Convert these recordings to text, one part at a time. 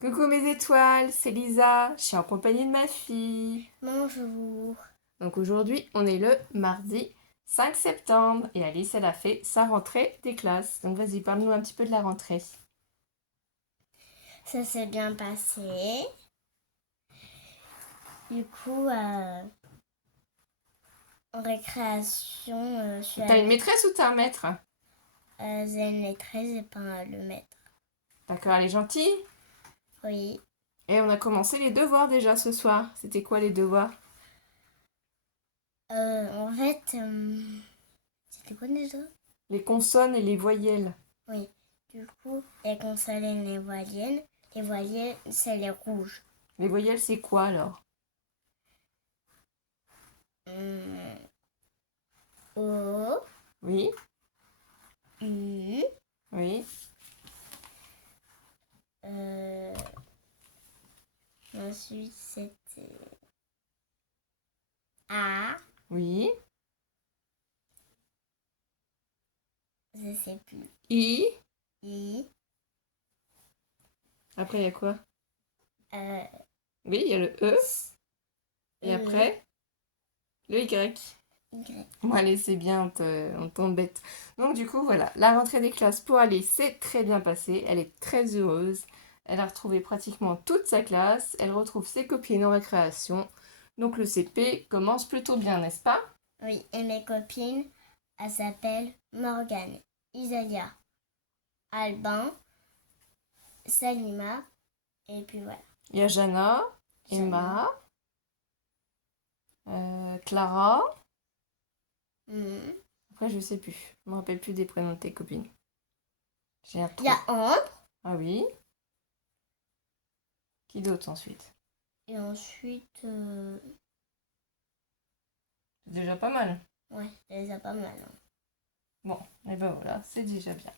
Coucou mes étoiles, c'est Lisa, je suis en compagnie de ma fille. Bonjour. Donc aujourd'hui, on est le mardi 5 septembre et Alice, elle a fait sa rentrée des classes. Donc vas-y, parle-nous un petit peu de la rentrée. Ça s'est bien passé. Du coup, en récréation, je suis T'as une allée maîtresse ou t'as un maître? une maîtresse et pas le maître. D'accord, elle est gentille. Oui. Et on a commencé les devoirs déjà ce soir. C'était quoi les devoirs? En fait, c'était quoi déjà? Les consonnes et les voyelles. Oui. Du coup, les consonnes et les voyelles. Les voyelles, c'est les rouges. Les voyelles, c'est quoi alors? Hum, O, Oui, U, oui, euh, ensuite c'était A, oui. je sais plus. I. I, Après, il y a quoi? euh, Oui, il y a le E. Et E, après, le Y. Y. Bon, allez, c'est bien, on t'embête. Donc, du coup, voilà, la rentrée des classes pour Alice s'est très bien passée. Elle est très heureuse. Elle a retrouvé pratiquement toute sa classe. Elle retrouve ses copines en récréation. Donc, le CP commence plutôt bien, n'est-ce pas? Oui, et mes copines, elles s'appellent Morgane, Isalia, Albin, Salima, et puis voilà. Il y a Jana, Jana. Emma, Clara. Mhm. Après, je sais plus. Je me rappelle plus des prénoms de tes copines. J'ai un Il y a trou. Ambre, Ah oui. Qui d'autre ensuite? et ensuite, C'est déjà pas mal. ouais, ça les a pas mal, hein. Bon, et ben voilà, c'est déjà bien.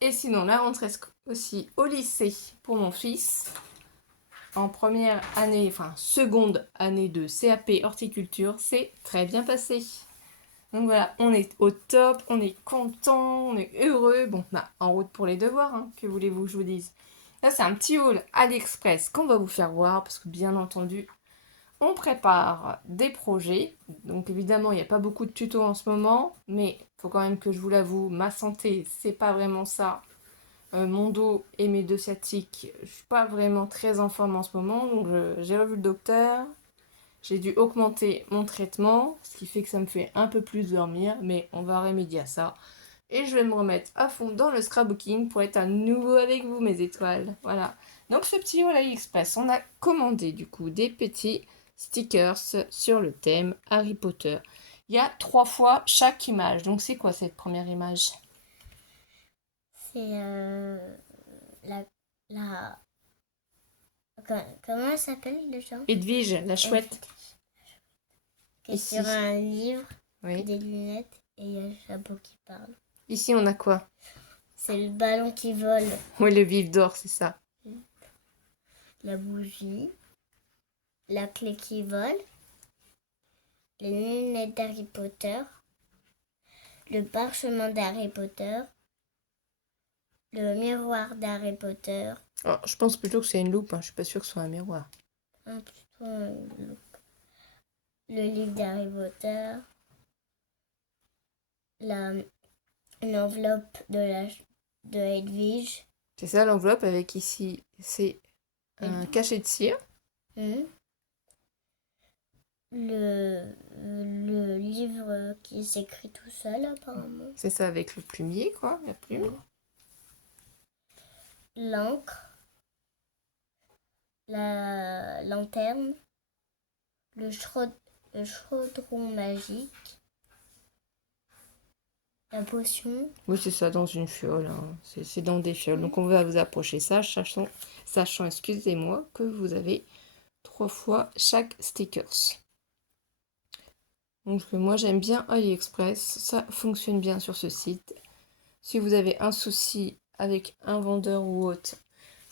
Et sinon, la rentrée aussi au lycée pour mon fils. En première année, enfin seconde année de CAP horticulture, c'est très bien passé. Donc voilà, on est au top, on est content, on est heureux. Bon, bah, en route pour les devoirs, hein, que voulez-vous que je vous dise. Là, c'est un petit haul AliExpress qu'on va vous faire voir, parce que bien entendu, on prépare des projets. Donc évidemment, il n'y a pas beaucoup de tutos en ce moment, mais il faut quand même que je vous l'avoue, ma santé, c'est pas vraiment ça. Mon dos et mes deux sciatiques, je suis pas vraiment très en forme en ce moment, donc j'ai revu le docteur. J'ai dû augmenter mon traitement, ce qui fait que ça me fait un peu plus dormir, mais on va remédier à ça. Et je vais me remettre à fond dans le scrapbooking pour être à nouveau avec vous, mes étoiles. Voilà. Donc ce petit haul AliExpress, on a commandé du coup des petits stickers sur le thème Harry Potter. Il y a 3 fois chaque image. Donc c'est quoi cette première image? C'est la, la, comment elle s'appelle déjà? Edwige, la chouette. Edwige. Qui est sur Ici. un livre, Oui. des lunettes, et il y a le chapeau qui parle. Ici, on a quoi? C'est le ballon qui vole, Oui, le vif d'or, c'est ça. la bougie, la clé qui vole, les lunettes d'Harry Potter, le parchemin d'Harry Potter, le miroir d'Harry Potter, Oh, je pense plutôt que c'est une loupe, hein. Je suis pas sûre que ce soit un miroir. le livre d'Harry Potter, la, l'enveloppe de Hedwige, C'est ça l'enveloppe avec ici, c'est un Hedwige, cachet de cire. hmm, le livre qui s'écrit tout seul apparemment, C'est ça avec le plumier, quoi, la plume. hmm, l'encre, la lanterne, le, le chaudron magique, la potion. Oui, c'est ça, dans une fiole, hein. C'est dans des fioles. Donc on va vous approcher ça, sachant excusez-moi, que vous avez 3 fois chaque stickers. Donc moi j'aime bien AliExpress, ça fonctionne bien sur ce site. Si vous avez un souci avec un vendeur ou autre,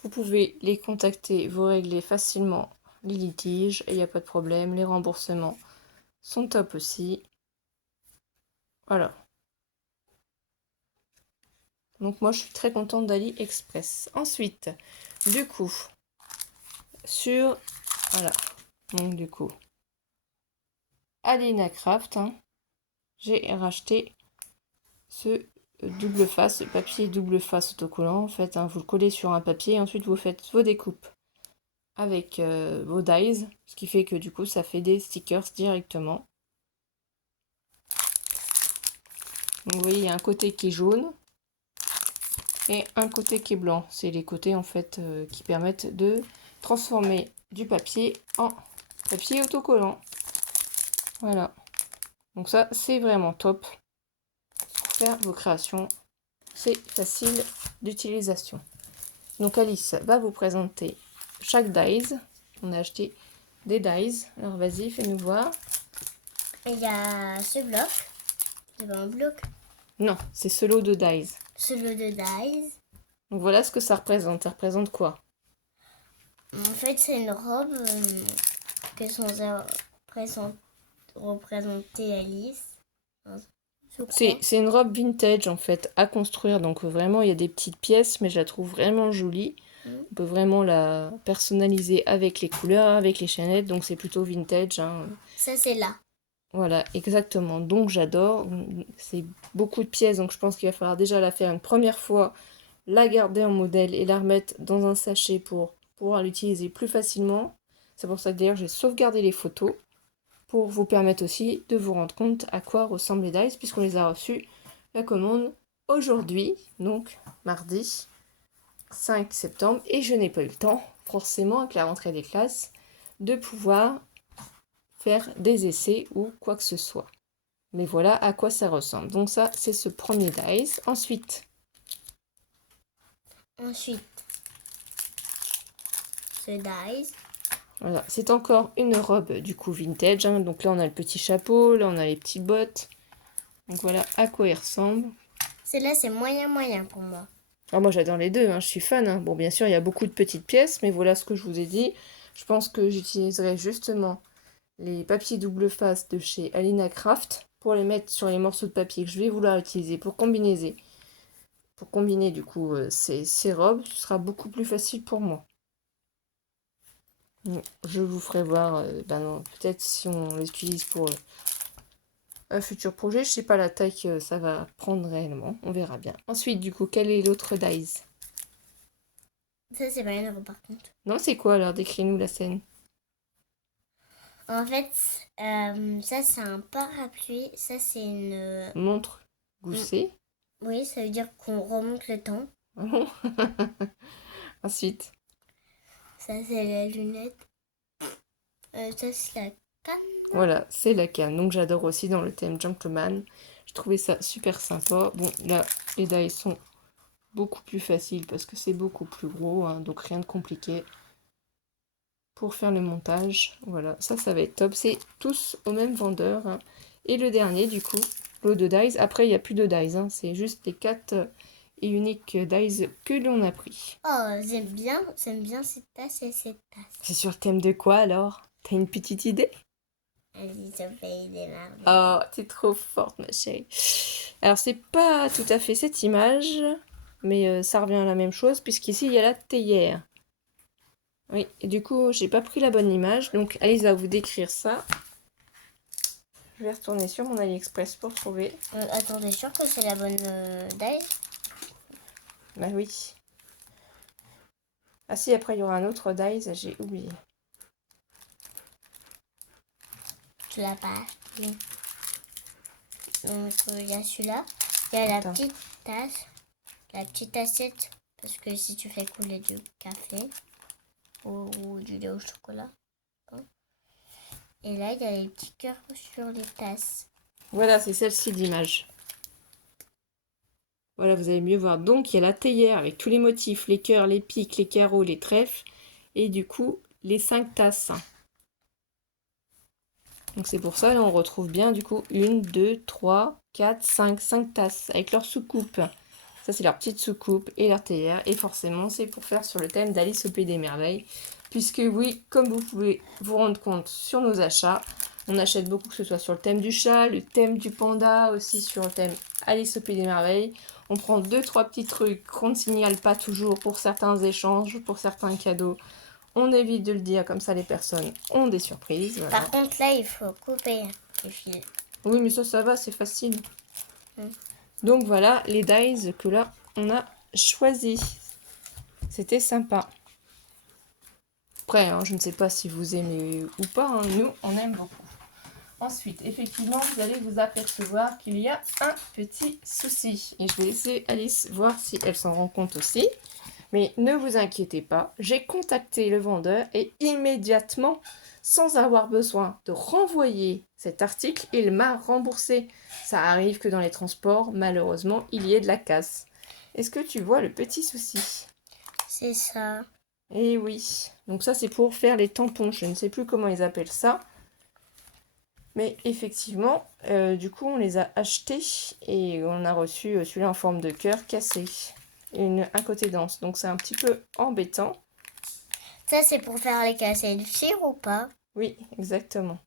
vous pouvez les contacter, vous réglez facilement les litiges et il n'y a pas de problème. Les remboursements sont top aussi. Voilà. Donc moi je suis très contente d'AliExpress. Ensuite, du coup, sur... Voilà. Donc du coup, Alina Craft, hein, j'ai racheté ce double face, papier double face autocollant. En fait, hein, vous le collez sur un papier et ensuite vous faites vos découpes avec vos dies, ce qui fait que du coup ça fait des stickers directement. Donc vous voyez, il y a un côté qui est jaune et un côté qui est blanc. C'est les côtés en fait qui permettent de transformer du papier en papier autocollant. Voilà. Donc ça, c'est vraiment top pour faire vos créations. C'est facile d'utilisation. Donc Alice va vous présenter chaque dies. On a acheté des dies. Alors vas-y, fais-nous voir. Il y a ce bloc. C'est pas un bloc. Non, c'est ce lot de dies. Ce lot de dies. Donc voilà ce que ça représente. Ça représente quoi? En fait, c'est une robe que sont représenter Alice. C'est une robe vintage en fait à construire. Donc vraiment, il y a des petites pièces, mais je la trouve vraiment jolie. On peut vraiment la personnaliser avec les couleurs, avec les chaînettes. Donc c'est plutôt vintage, hein. Ça, c'est là. Voilà, exactement. Donc j'adore. C'est beaucoup de pièces, donc je pense qu'il va falloir déjà la faire une première fois, la garder en modèle et la remettre dans un sachet pour pouvoir l'utiliser plus facilement. C'est pour ça que d'ailleurs j'ai sauvegardé les photos pour vous permettre aussi de vous rendre compte à quoi ressemblent les dies puisqu'on les a reçus la commande aujourd'hui, donc mardi 5 septembre. Et je n'ai pas eu le temps, forcément avec la rentrée des classes, de pouvoir faire des essais ou quoi que ce soit. Mais voilà à quoi ça ressemble. Donc ça, c'est ce premier dies. Ensuite, ce dies. Voilà, c'est encore une robe du coup vintage, hein. Donc là, on a le petit chapeau, là, on a les petites bottes. Donc voilà à quoi il ressemble. Celle-là, c'est moyen pour moi. Alors moi, j'adore les deux, hein, je suis fan, hein. Bon, bien sûr, il y a beaucoup de petites pièces, mais voilà ce que je vous ai dit. Je pense que j'utiliserai justement les papiers double face de chez Alina Craft pour les mettre sur les morceaux de papier que je vais vouloir utiliser pour combiner du coup ces robes. Ce sera beaucoup plus facile pour moi. Je vous ferai voir, peut-être si on les utilise pour un futur projet. Je sais pas la taille que ça va prendre réellement, on verra bien. Ensuite, du coup, quel est l'autre dies? Ça, c'est pas une robe par contre. Non, c'est quoi alors? Décris-nous la scène. En fait, ça, c'est un parapluie. Ça, c'est une... Montre goussée. Oui, ça veut dire qu'on remonte le temps. Ensuite. Ça, c'est la lunette. Ça, c'est la canne. Voilà, c'est la canne. Donc j'adore aussi dans le thème gentleman. Je trouvais ça super sympa. Bon, là, les dies sont beaucoup plus faciles parce que c'est beaucoup plus gros, hein, donc rien de compliqué pour faire le montage. Voilà, ça va être top. C'est tous au même vendeur, hein. Et le dernier, du coup, lot de dies. Après, il n'y a plus de dies, hein. C'est juste les 4 et uniques dies que l'on a pris. Oh, j'aime bien cette tasse et cette tasse. C'est sur le thème de quoi alors? T'as une petite idée? Alice au pays des merveilles. Oh, t'es trop forte, ma chérie. Alors, c'est pas tout à fait cette image, mais ça revient à la même chose, puisqu'ici, il y a la théière. Oui, et du coup, j'ai pas pris la bonne image, donc Alice va vous décrire ça. Je vais retourner sur mon AliExpress pour trouver. Attends, t'es sûre que c'est la bonne dies? Bah oui. Ah si, après, il y aura un autre dies, j'ai oublié. Tu l'as pas acheté. Donc, il y a celui-là. Il y a la petite tasse. La petite assiette. Parce que si tu fais couler du café ou du lait au chocolat. Et là, il y a les petits cœurs sur les tasses. Voilà, c'est celle-ci d'image. Voilà, vous allez mieux voir. Donc, il y a la théière avec tous les motifs, les cœurs, les pics, les carreaux, les trèfles. Et du coup, les 5 tasses. Donc, c'est pour ça, là, on retrouve bien, du coup, 1, 2, 3, 4, 5 tasses avec leur soucoupe. Ça, c'est leur petite soucoupe et leur théière. Et forcément, c'est pour faire sur le thème d'Alice au Pays des Merveilles. Puisque oui, comme vous pouvez vous rendre compte sur nos achats, on achète beaucoup, que ce soit sur le thème du chat, le thème du panda, aussi sur le thème Alice au Pays des Merveilles. On prend 2-3 petits trucs qu'on ne signale pas toujours pour certains échanges, pour certains cadeaux. On évite de le dire, comme ça les personnes ont des surprises. Voilà. Par contre, là, il faut couper le fil. Oui, mais ça va, c'est facile. Mm. Donc voilà les dies que là, on a choisi. C'était sympa. Après, hein, je ne sais pas si vous aimez ou pas. Hein. Nous, on aime beaucoup. Ensuite, effectivement, vous allez vous apercevoir qu'il y a un petit souci. Et je vais laisser Alice voir si elle s'en rend compte aussi. Mais ne vous inquiétez pas, j'ai contacté le vendeur et immédiatement, sans avoir besoin de renvoyer cet article, il m'a remboursé. Ça arrive que dans les transports, malheureusement, il y ait de la casse. Est-ce que tu vois le petit souci? C'est ça. Eh oui. Donc ça, c'est pour faire les tampons. Je ne sais plus comment ils appellent ça. Mais effectivement, du coup, on les a achetés et on a reçu celui-là en forme de cœur cassé. Un côté dense. Donc c'est un petit peu embêtant. Ça, c'est pour faire les casser le cire ou pas? Oui, exactement.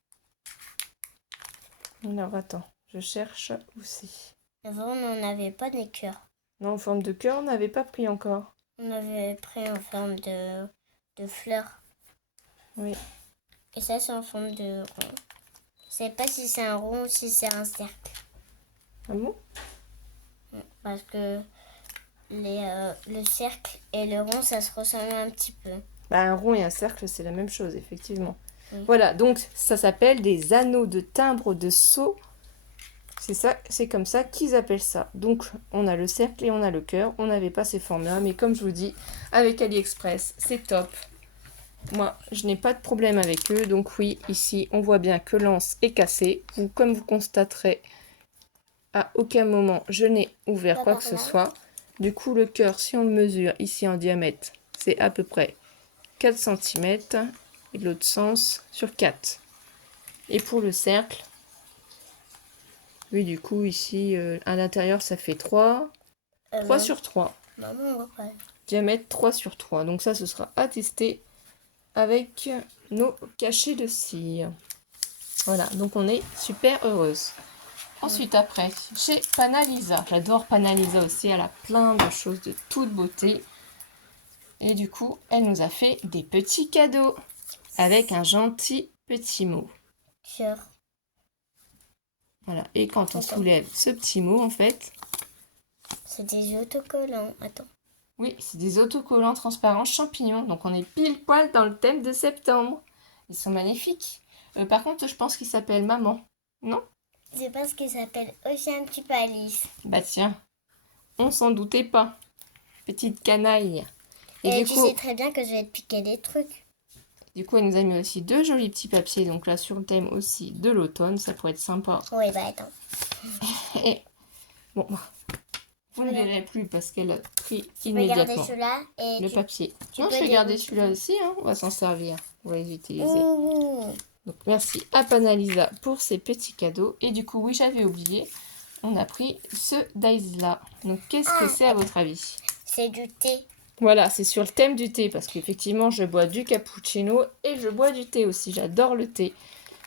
Alors attends, je cherche où c'est. Avant, on n'en avait pas des cœurs. Non, en forme de cœur, on n'avait pas pris encore. On avait pris en forme de fleurs. Oui. Et ça, c'est en forme de rond. Je sais pas si c'est un rond ou si c'est un cercle. Ah bon? Parce que le cercle et le rond, ça se ressemble un petit peu. Bah, un rond et un cercle, c'est la même chose, effectivement. Oui. Voilà, donc ça s'appelle des anneaux de timbre de sceau. C'est ça, c'est comme ça qu'ils appellent ça. Donc on a le cercle et on a le cœur. On n'avait pas ces formes-là, mais comme je vous dis, avec AliExpress, c'est top. Moi, je n'ai pas de problème avec eux. Donc oui, ici, on voit bien que l'anse est cassée. Ou comme vous constaterez, à aucun moment, je n'ai ouvert quoi que ce soit. Du coup, le cœur, si on le mesure ici en diamètre, c'est à peu près 4 cm. Et de l'autre sens, sur 4. Et pour le cercle, oui, du coup, ici, à l'intérieur, ça fait 3. 3 sur 3. Maman, ouais. Diamètre 3 sur 3. Donc ça, ce sera à tester avec nos cachets de cire. Voilà, donc on est super heureuse. Ensuite, après, chez Panalisa. J'adore Panalisa aussi, elle a plein de choses de toute beauté. Et du coup, elle nous a fait des petits cadeaux avec un gentil petit mot. Cœur. Voilà, et quand on soulève ce petit mot, en fait... C'est des autocollants. Attends. Oui, c'est des autocollants transparents champignons. Donc on est pile poil dans le thème de septembre. Ils sont magnifiques. Par contre, je pense qu'ils s'appellent Maman. Non? C'est parce qu'ils s'appellent aussi un petit peu Alice. Bah tiens, on s'en doutait pas. Petite canaille. Et du tu coup, sais très bien que je vais te piquer des trucs. Du coup, elle nous a mis aussi 2 jolis petits papiers. Donc là, sur le thème aussi de l'automne. Ça pourrait être sympa. Oui, bah attends. Et bon, vous ne verrez plus parce qu'elle a pris Tu peux garder immédiatement celui-là et le papier. Non, peux je vais garder dégoûter. celui-là aussi. Hein. On va s'en servir. On va les utiliser. Ouh. Donc merci à Panalisa pour ces petits cadeaux. Et du coup, oui, j'avais oublié, on a pris ce dice-là. Donc qu'est-ce que c'est à votre avis? C'est du thé. Voilà, c'est sur le thème du thé, parce qu'effectivement, je bois du cappuccino et je bois du thé aussi. J'adore le thé.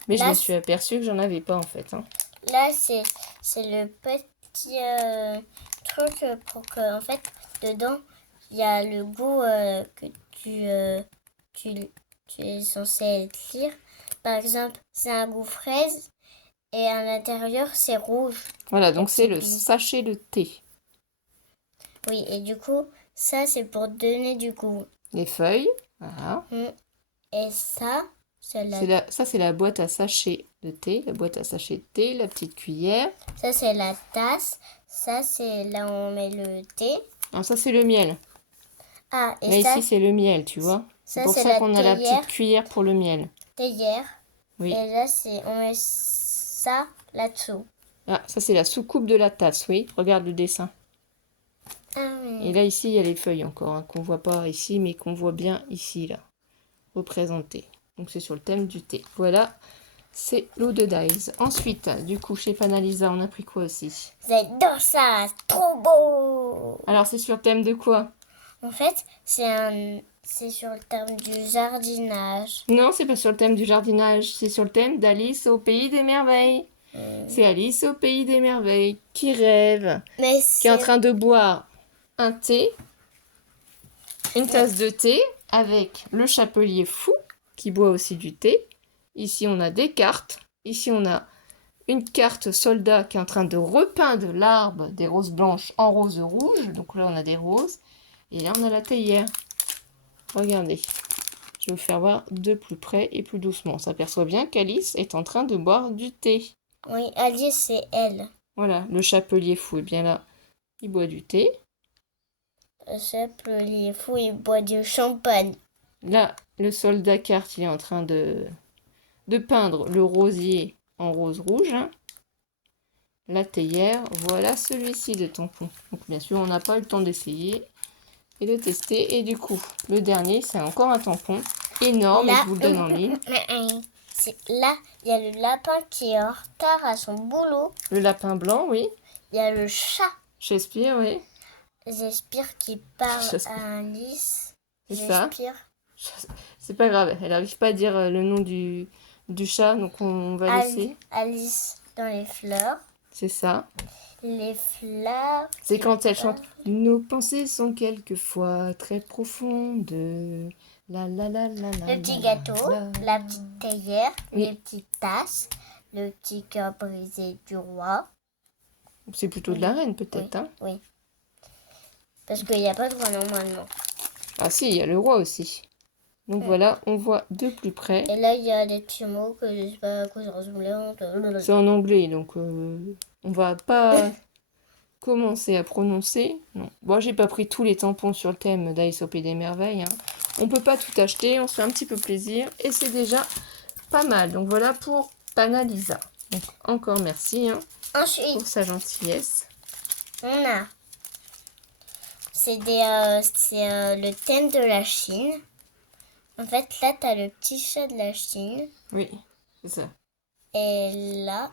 Mais Là, je me suis aperçue que j'en avais pas en fait. Hein. Là, c'est le petit truc pour que, en fait, dedans, il y a le goût que tu es censé écrire. Par exemple, c'est un goût fraise et à l'intérieur, c'est rouge. Voilà, donc c'est le sachet de thé. Oui, et du coup, ça, c'est pour donner du goût. Les feuilles, voilà. Et ça, c'est Ça, c'est la boîte à sachet de thé. La boîte à sachet de thé, la petite cuillère. Ça, c'est la tasse. Ça, c'est là où on met le thé. Alors ça, c'est le miel. Ah, et mais ça, ici, c'est le miel, tu vois. C'est pour ça la qu'on a la petite cuillère pour le miel. théière. Oui. Et là, on met ça là-dessous. Ah, ça, c'est la soucoupe de la tasse, oui. Regarde le dessin. Ah, oui. Et là, ici, il y a les feuilles encore, hein, qu'on voit pas ici, mais qu'on voit bien ici, là, représentées. Donc, c'est sur le thème du thé. Voilà, c'est l'eau de Dice. Ensuite, du coup, chez Panalisa, on a pris quoi aussi? J'adore ça, c'est trop beau. Alors, c'est sur le thème de quoi? En fait, c'est sur le thème du jardinage. Non, c'est pas sur le thème du jardinage, c'est sur le thème d'Alice au pays des merveilles. C'est Alice au pays des merveilles qui rêve, qui est en train de boire un thé, une tasse de thé avec le chapelier fou qui boit aussi du thé. Ici, on a des cartes. Ici, on a une carte soldat qui est en train de repeindre l'arbre des roses blanches en rose rouge. Donc là, on a des roses. Et là, on a la théière. Regardez. Je vais vous faire voir de plus près et plus doucement. On s'aperçoit bien qu'Alice est en train de boire du thé. Oui, Alice, c'est elle. Voilà, le chapelier fou est bien là. Il boit du thé. Le chapelier fou, il boit du champagne. Là, le soldat carte, il est en train de peindre le rosier en rose rouge. La théière, voilà celui-ci de tampon. Donc bien sûr, on n'a pas eu le temps d'essayer et de tester. Et du coup, le dernier, c'est encore un tampon énorme. Là, et je vous le donne en ligne. Là, il y a le lapin qui est en retard à son boulot. Le lapin blanc, oui. Il y a le chat. Shakespeare, oui. J'espère qu'il parle Shakespeare. à Alice. C'est ça. J'espère. C'est pas grave, elle n'arrive pas à dire le nom du chat, donc on va laisser. Alice dans les fleurs. C'est ça. Les fleurs. C'est quand elle chante « Nos pensées sont quelquefois très profondes. La la la la la. » Le petit gâteau, la petite théière, Oui. les petites tasses, le petit cœur brisé du roi. C'est plutôt de la reine peut-être, hein? Oui. Parce qu'il n'y a pas de roi normalement. Ah si, il y a le roi aussi. Donc voilà, on voit de plus près. Et là, il y a des petits mots que je sais pas à quoi ça ressemblait. C'est en anglais, donc on va pas commencer à prononcer. Non. Bon, j'ai pas pris tous les tampons sur le thème d'Alice au Pays des Merveilles. Hein. On peut pas tout acheter, on se fait un petit peu plaisir et c'est déjà pas mal. Donc voilà pour Panalisa. Donc encore merci Ensuite, pour sa gentillesse. on a. C'est le thème de la Chine. En fait, là, tu as le petit chat de la Chine. Oui, c'est ça. Et là,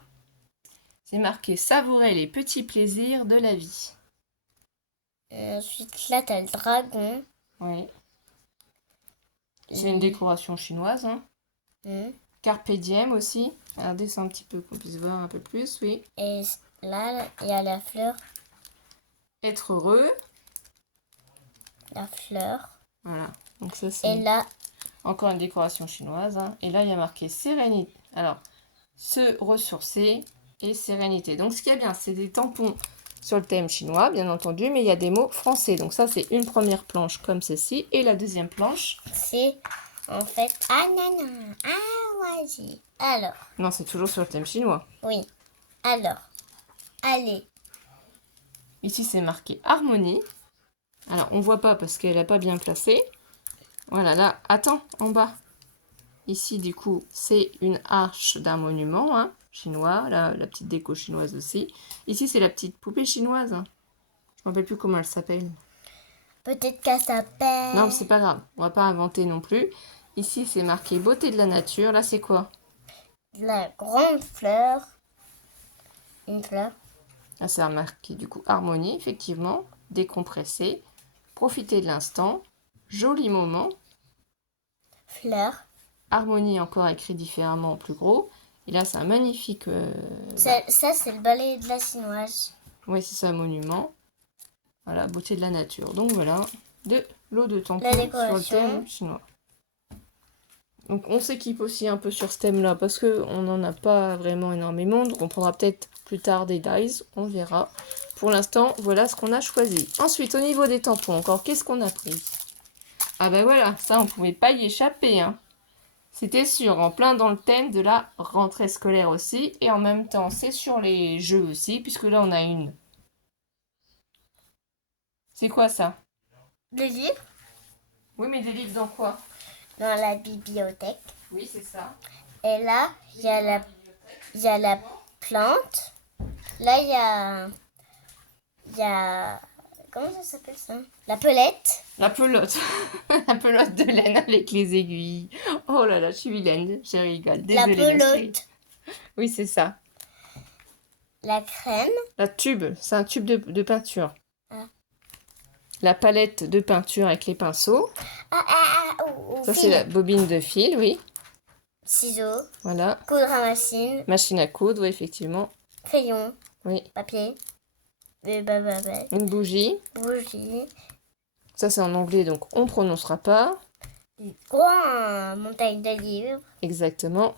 c'est marqué savourer les petits plaisirs de la vie. Et ensuite, là, tu as le dragon. Oui. C'est une décoration chinoise. Hein. Carpe diem aussi. Alors, descends un petit peu qu'on puisse voir un peu plus, oui. Et là, il y a la fleur. Être heureux. La fleur. Voilà. Donc ça, c'est... Et là... encore une décoration chinoise. Hein. Et là, il y a marqué sérénité. Alors, se ressourcer et sérénité. Donc, ce qui est bien, c'est des tampons sur le thème chinois, bien entendu, mais il y a des mots français. Donc, ça, c'est une première planche comme ceci. Et la deuxième planche... c'est en fait... Ah, non, non. Ah, vas-y. Alors... non, c'est toujours sur le thème chinois. Oui. Alors, allez. Ici, c'est marqué harmonie. Alors, on voit pas parce qu'elle n'a pas bien placé. Voilà, là, attends, en bas. Ici, du coup, c'est une arche d'un monument hein, chinois. Là, la petite déco chinoise aussi. Ici, c'est la petite poupée chinoise. Hein. Je ne me rappelle plus comment elle s'appelle. Peut-être qu'elle s'appelle... non, c'est pas grave. On va pas inventer non plus. Ici, c'est marqué beauté de la nature. Là, c'est quoi? La grande fleur. Une fleur. Là, c'est marqué, du coup, harmonie, effectivement. Décompresser. Profiter de l'instant. Joli moment. Fleur. Harmonie encore écrit différemment en plus gros. Et là, c'est un magnifique... ça, c'est le balai de la chinoise. oui, c'est ça, monument. Voilà, beauté de la nature. Donc voilà, de l'eau de tampon sur le thème chinois. Donc on s'équipe aussi un peu sur ce thème-là parce qu'on n'en a pas vraiment énormément. Donc on prendra peut-être plus tard des dies, on verra. Pour l'instant, voilà ce qu'on a choisi. Ensuite, au niveau des tampons, encore, qu'est-ce qu'on a pris? Ah ben voilà, ça on pouvait pas y échapper. Hein. C'était sûr, en plein dans le thème de la rentrée scolaire aussi. Et en même temps, c'est sur les jeux aussi, puisque là on a une... c'est quoi ça? Des livres? Oui, mais des livres dans quoi? Dans la bibliothèque. Oui, c'est ça. Et là, il y a la plante. Là, il y a... Comment ça s'appelle ça? La pelette. La pelote. La pelote de laine avec les aiguilles. Oh là là, je suis vilaine, je rigole. Désolée, la pelote. Oui, c'est ça. La crème. La tube, c'est un tube de peinture. Ah. La palette de peinture avec les pinceaux. Ça, c'est la bobine de fil, oui. Ciseaux. Voilà. Coudre à machine. Machine à coudre, oui, effectivement. Crayon. Oui. Papier. Une bougie. Bougie. Ça, c'est en anglais, donc on prononcera pas. une grande montagne de livres, Exactement.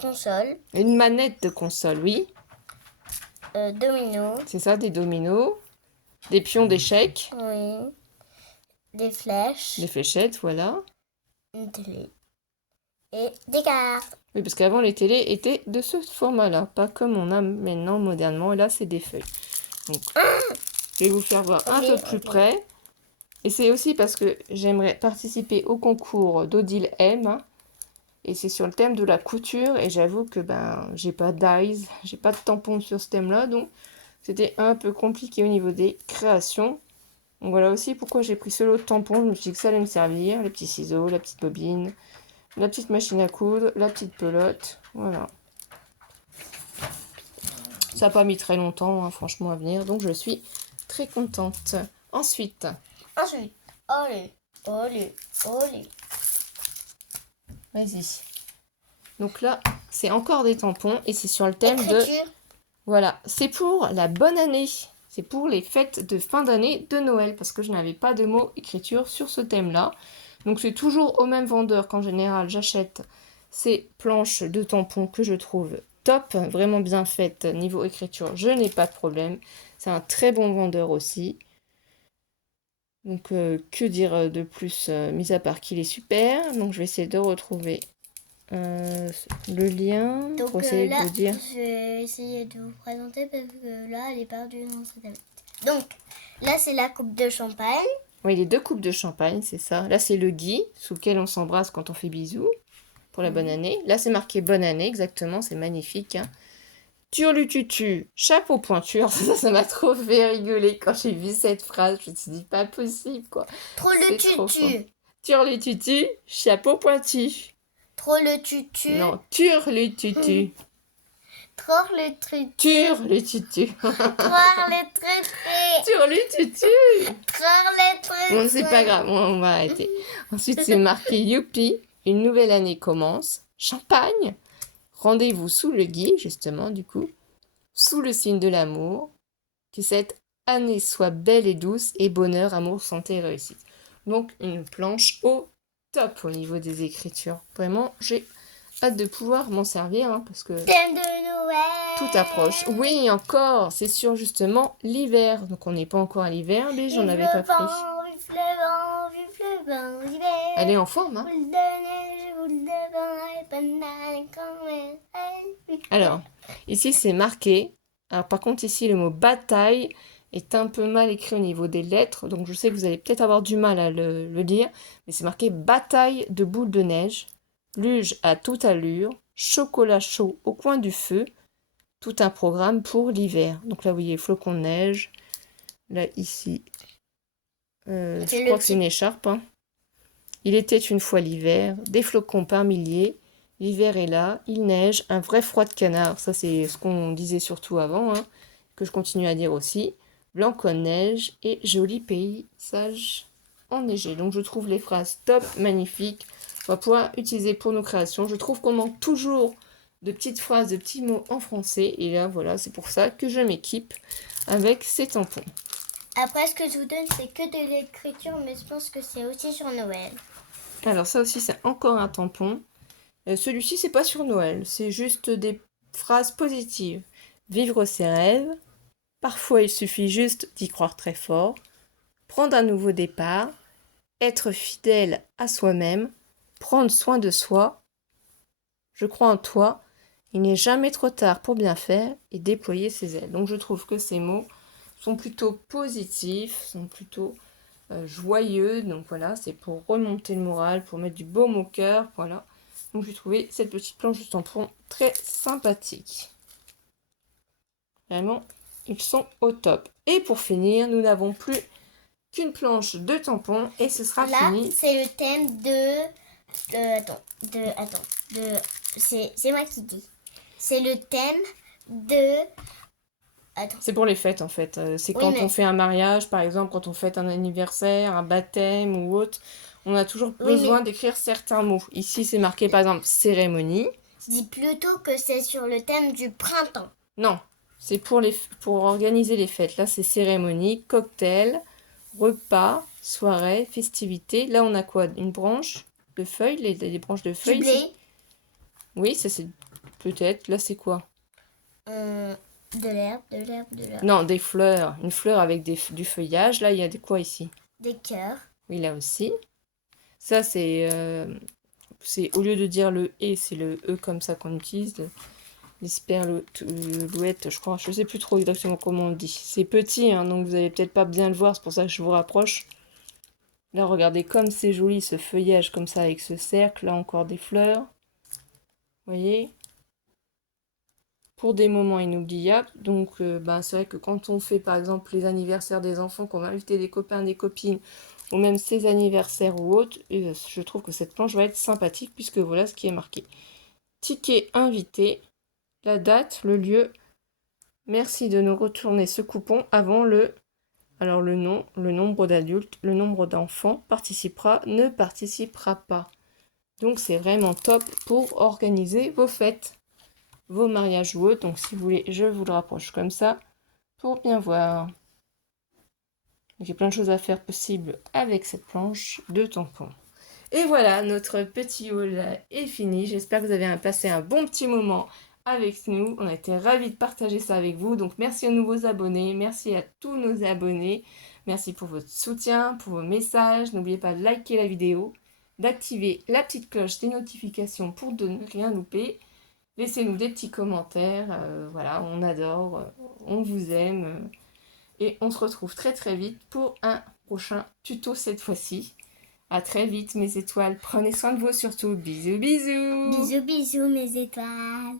console, Une manette de console, oui. domino, C'est ça, des dominos. Des pions d'échecs. oui, des flèches, Des fléchettes, voilà. une télé et des cartes. Oui, parce qu'avant, les télés étaient de ce format-là. Pas comme on a maintenant, modernement. Et là, c'est des feuilles. Donc, je vais vous faire voir un peu plus près. Et c'est aussi parce que j'aimerais participer au concours d'Odile M. Hein, et c'est sur le thème de la couture. Et j'avoue que j'ai pas d'eyes, j'ai pas de tampon sur ce thème-là. Donc c'était un peu compliqué au niveau des créations. Donc voilà aussi pourquoi j'ai pris ce lot de tampons. Je me suis dit que ça allait me servir. Les petits ciseaux, la petite bobine, la petite machine à coudre, la petite pelote. Voilà. Ça n'a pas mis très longtemps, hein, franchement, à venir. Donc je suis très contente. Ensuite, Allez, allez, allez. vas-y. Donc là, c'est encore des tampons et c'est sur le thème de... Écriture. Voilà, c'est pour la bonne année. C'est pour les fêtes de fin d'année de Noël parce que je n'avais pas de mot écriture sur ce thème-là. Donc c'est toujours au même vendeur qu'en général j'achète ces planches de tampons que je trouve top, vraiment bien faites niveau écriture. Je n'ai pas de problème. C'est un très bon vendeur aussi. Donc que dire de plus, mis à part qu'il est super. Donc je vais essayer de retrouver le lien Donc pour essayer là, de vous dire. je vais essayer de vous présenter parce que là, elle est perdue dans sa tablette. Donc, là, c'est la coupe de champagne. Oui, les deux coupes de champagne, c'est ça. Là, c'est le gui sous lequel on s'embrasse quand on fait bisous pour la bonne année. Là, c'est marqué bonne année, exactement, c'est magnifique. Hein. Turlututu, chapeau pointure. Ça m'a trop fait rigoler quand j'ai vu cette phrase. Je me suis dit, pas possible, quoi. Trop le tutu. Turlututu, chapeau pointu. Trop le tutu. Non, turlututu. Trop le trutu. Turlututu. Trop le trutu. Turlututu. Trop le trutu. Bon, c'est pas grave, on va arrêter. Ensuite, c'est marqué Youpi, une nouvelle année commence. Champagne. Rendez-vous sous le gui, justement, du coup. Sous le signe de l'amour. Que cette année soit belle et douce et bonheur, amour, santé et réussite. Donc, une planche au top au niveau des écritures. Vraiment, j'ai hâte de pouvoir m'en servir, hein, parce que Thème de Noël. tout approche. Oui, encore, c'est sur justement l'hiver. Donc, on n'est pas encore à l'hiver, mais j'en avais pas pris. Vive le vent, l'hiver. Elle est en forme, hein. Boule de neige, boule de vent et banane quand même. Alors, ici, c'est marqué. Alors, par contre, ici, le mot bataille est un peu mal écrit au niveau des lettres. Donc, je sais que vous allez peut-être avoir du mal à le lire. Mais c'est marqué bataille de boules de neige. Luge à toute allure. Chocolat chaud au coin du feu. Tout un programme pour l'hiver. Donc là, vous voyez, flocons de neige. Là, ici, je crois que c'est une écharpe. Hein. Il était une fois l'hiver. Des flocons par milliers. L'hiver est là, il neige, un vrai froid de canard. Ça, c'est ce qu'on disait surtout avant, hein, que je continue à dire aussi. Blanc comme neige et joli paysage enneigé. Donc, je trouve les phrases top, magnifiques. On va pouvoir utiliser pour nos créations. Je trouve qu'on manque toujours de petites phrases, de petits mots en français. Et là, voilà, c'est pour ça que je m'équipe avec ces tampons. Après, ce que je vous donne, c'est que de l'écriture, mais je pense que c'est aussi sur Noël. Alors, ça aussi, c'est encore un tampon. Celui-ci, c'est pas sur Noël, c'est juste des phrases positives. Vivre ses rêves. Parfois, il suffit juste d'y croire très fort. Prendre un nouveau départ. Être fidèle à soi-même. Prendre soin de soi. Je crois en toi. Il n'est jamais trop tard pour bien faire et déployer ses ailes. Donc, je trouve que ces mots sont plutôt positifs, sont plutôt joyeux. Donc, voilà, c'est pour remonter le moral, pour mettre du baume au cœur. Voilà. Donc j'ai trouvé cette petite planche de tampons très sympathique. Vraiment, ils sont au top. Et pour finir, nous n'avons plus qu'une planche de tampons et ce sera fini. Là, c'est le thème c'est moi qui dis. C'est le thème de... Attends. C'est pour les fêtes en fait. C'est quand on fait un mariage, par exemple, quand on fête un anniversaire, un baptême ou autre. On a toujours besoin d'écrire certains mots. Ici, c'est marqué par exemple cérémonie. Je dis plutôt que c'est sur le thème du printemps. Non, c'est pour organiser les fêtes. Là, c'est cérémonie, cocktail, repas, soirée, festivité. Là, on a quoi? Une branche de feuilles, les branches de Du feuilles. blé. Oui, ça c'est peut-être. Là, c'est quoi? De l'herbe. Non, des fleurs. Une fleur avec du feuillage. Là, il y a quoi ici? Des cœurs. Oui, là aussi. Ça, c'est au lieu de dire le et, c'est le e comme ça qu'on utilise. L'esperlouette, je crois. Je sais plus trop exactement comment on dit. C'est petit, hein, donc vous allez peut-être pas bien le voir. C'est pour ça que je vous rapproche. Là, regardez comme c'est joli ce feuillage comme ça avec ce cercle. Là, encore des fleurs. Vous voyez? Pour des moments inoubliables. Donc, ben, c'est vrai que quand on fait par exemple les anniversaires des enfants, qu'on va inviter des copains, des copines, ou même ses anniversaires ou autres, je trouve que cette planche va être sympathique puisque voilà ce qui est marqué. Ticket invité, la date, le lieu. Merci de nous retourner ce coupon avant alors le nom, le nombre d'adultes, le nombre d'enfants participera, ne participera pas. Donc c'est vraiment top pour organiser vos fêtes, vos mariages ou autres. Donc si vous voulez, je vous le rapproche comme ça pour bien voir. J'ai plein de choses à faire possible avec cette planche de tampons. Et voilà, notre petit haul est fini. J'espère que vous avez passé un bon petit moment avec nous. On a été ravis de partager ça avec vous. Donc merci aux nouveaux abonnés, merci à tous nos abonnés. Merci pour votre soutien, pour vos messages. N'oubliez pas de liker la vidéo, d'activer la petite cloche des notifications pour ne rien louper. Laissez-nous des petits commentaires. Voilà, on adore, on vous aime. Et on se retrouve très très vite pour un prochain tuto cette fois-ci. À très vite mes étoiles. Prenez soin de vous surtout. Bisous bisous. Bisous, bisous, mes étoiles.